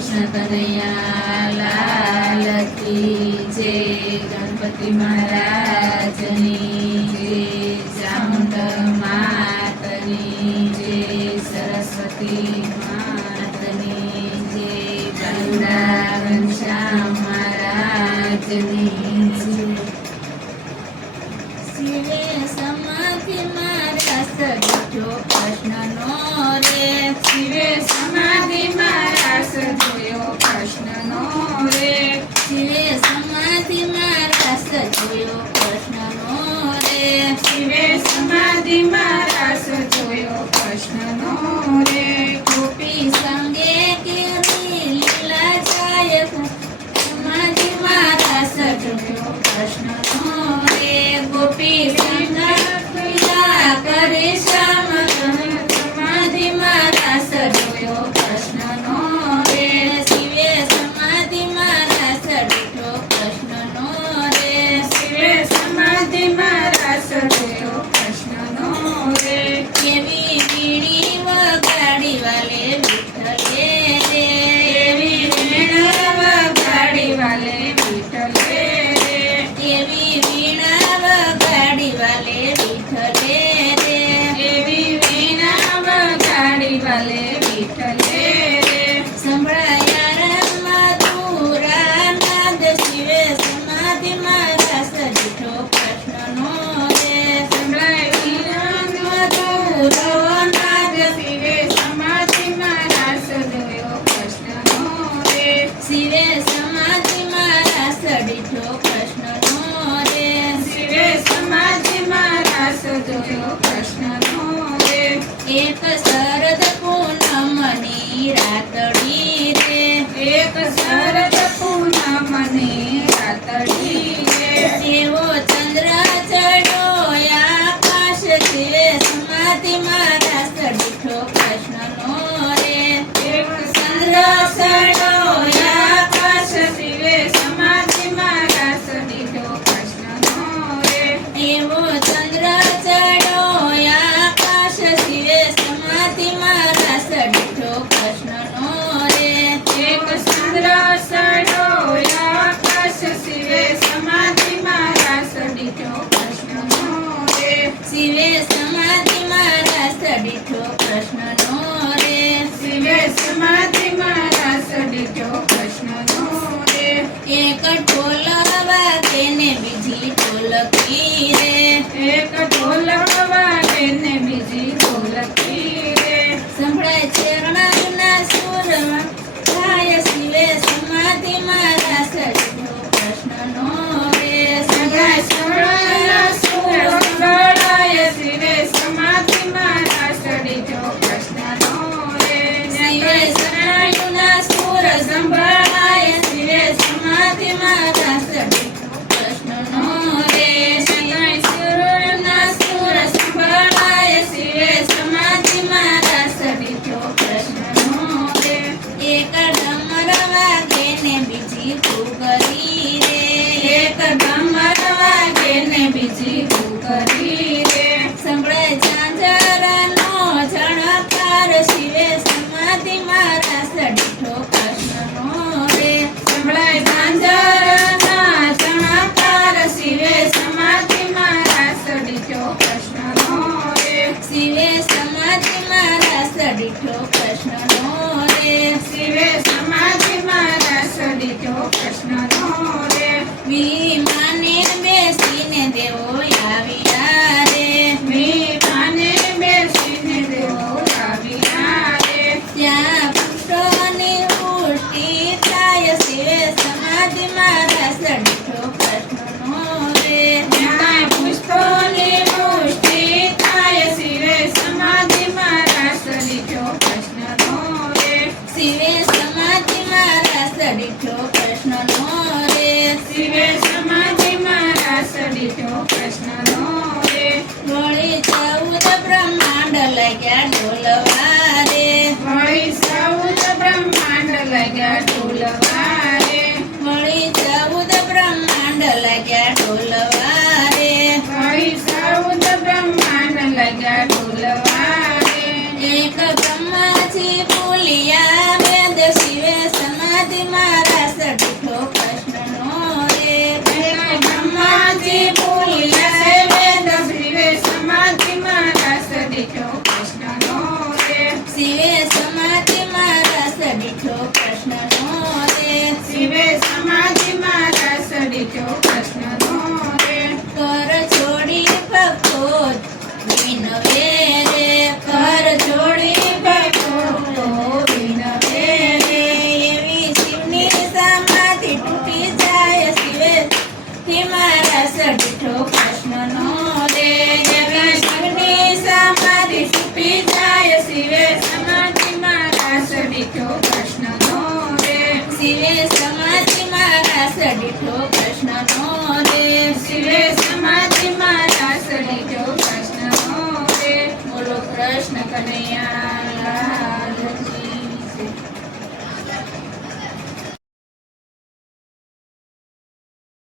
કૃષ્ણ કનૈયા લાલ કી જય. ગણપતિ મહારાજની જય. ચામુંડ માતની જય. સરસ્વતી માતની જય. ગરુડા ઘનશ્યામ મહારાજની જય. શિવે સમાધિ મારા સજ્જો કૃષ્ણનો રે. શિવે સમાધિ મારા સજોયો કૃષ્ણનો રે. શિવે સમાધિ મારા સજોયો કૃષ્ણનો રે. શિવે સમાધિ મારા સજોયો કૃષ્ણનો રે. ગોપી સંગે કેરી લીલા જાય સમાધિ મારા સજોયો કૃષ્ણનો રે. ગોપી સંગ ક્રિયા કરે શ્યામ સમાધિ મારા સજોયો કૃષ્ણનો રે. શિવે સમાધિ મારા સજોયો કૃષ્ણનો રે. શિવે સમાધિ મારા સજોયો કૃષ્ણનો રે. કેવી વીણી વગાડી વાલે વિઠ્ઠલે રે. એવી વીણા વગાડી વાલે વિઠ્ઠલે રે. એવી વીણા વગાડી વાલે વિઠ્ઠલે રે. એવી વીણા વગાડી વાલે વિઠ્ઠલે રે. સંભળાયા મધુરા નાદ શિવે સમાધિ મારા સજ્જો કૃષ્ણનો રે. સંભળાય વીણા મધુરો નાદ શિવે સમાધિ મારા સજોયો કૃષ્ણનો રે. શિવે સમાધિ મારા સજ્જો કૃષ્ણનો રે. શિવે સમાધિ મારા સજોયો કૃષ્ણનો રે. એક શરદ પૂનમની રાતડી રે. એક શરદ પૂનમની રાતડી રે. એવો ચંદ્ર ચડ્યો આકાશ શિવે સમાધિ મારા સડીઠો કૃષ્ણનો રે. એક ચંદ્ર ચડ્યો આકાશ શિવે સમાધિ મારા સદીઠો કૃષ્ણનો રે. એવો ચંદ્ર ચડ્યો આકાશ શિવે સમાધિ મારા સડીઠો કૃષ્ણનો રે. એક ચંદ્ર ચડ્યો આકાશ શિવે સમાધિ મારા સદીઠો કૃષ્ણનો રે. શિવે સમાધિ મારા સડીઠો કૃષ્ણનો રે. શિવે સમાધિ મારા સદીઠો કૃષ્ણનો રે. એક ઢોલ વાગે ને બીજી ઢોલકી રે. એક ઢોલ વાગે ને બીજી ઢોલકી રે. સંભળાય ચરણના સુરમાં થાય શિવે સમાધિ મારા સડીઠો કૃષ્ણનો રે. સંભળાય ચરણના સુર સંભળાય શિવે સમાધિ મારા સડીઠો કૃષ્ણનો રે. શિવે શરણાયુના સુર સંભળાય શિવે સમાધિ મારા સડીઠો કૃષ્ણનો રે. સંભળાય ચરણના સુર સંભળાય શિવે સમાધિ મારા સડીઠો કૃષ્ણનો રે. એક ડમર વાગે ને બીજી ઘૂઘરી રે. એક ડમર વાગે ને બીજી ઘૂઘરી રે. સંભળાય ઝાંઝરનો ઝણકાર શિવે સમાધિ મારા સડીઠો કૃષ્ણનો રે. સંભળાય ઝાંઝરના ચણકાર શિવે સમાધિ મારા સડીઠો કૃષ્ણનો રે. શિવે સમાધિ મારા સડીઠો કૃષ્ણનો રે. શિવે સમાધિ મારા સડીઠો કૃષ્ણનો રે. વિમાને બેસીને દેવો આવ્યા રે. વિમાને બેસીને દેવો આવ્યા રે. ત્યાં પુષ્પોની વૃષ્ટિ થાય શિવે સમાધિ મારા સડીઠો કૃષ્ણનો રે. ત્યાં પુષ્પોની વૃષ્ટિ થાય શિવે સમાધિ મારા સડીઠો કૃષ્ણનો રે. શિવે સમાધિ મારા સડીઠો કૃષ્ણનો રે. શિવે સમાધિ મારા સડીઠો કૃષ્ણનો રે. વળી 14 બ્રહ્માંડ લાગ્યા ઢોલવા રે. વળી 14 બ્રહ્માંડ લાગ્યા ઢોલવા રે. વળી 14 બ્રહ્માંડ લાગ્યા ઢોલવા રે. વળી 14 બ્રહ્માંડ લાગ્યા ઢોલવા રે. એક બ્રહ્માજી બોલ્યા વેદ શિવે સમાધિ બેઠો